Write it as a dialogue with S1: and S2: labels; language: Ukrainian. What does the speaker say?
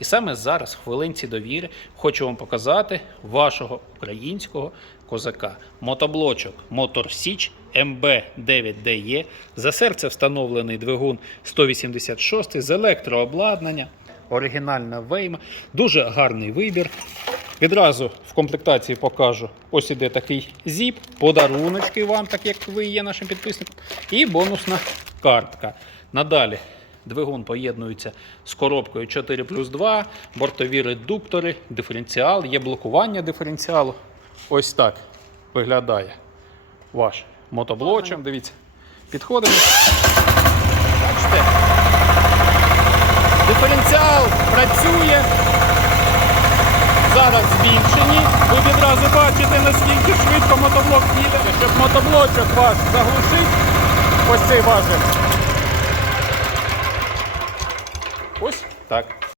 S1: І саме зараз, в хвилинці довіри, хочу вам показати вашого українського козака. Мотоблочок Мотор Січ МБ9DE. За серце встановлений двигун 186 з електрообладнання, оригінальна вейма. Дуже гарний вибір. Відразу в комплектації покажу. Ось іде такий зіп, подаруночки вам, так як ви є нашим підписником, і бонусна картка. Надалі двигун поєднується з коробкою 4 плюс 2, бортові редуктори, диференціал, є блокування диференціалу. Ось так виглядає ваш мотоблочок. Дивіться, підходимо. Бачите? Диференціал працює. Зараз збільшені. Ви відразу бачите, наскільки швидко мотоблок їде. Щоб мотоблочок ваш заглушить, ось цей важик. Ось так.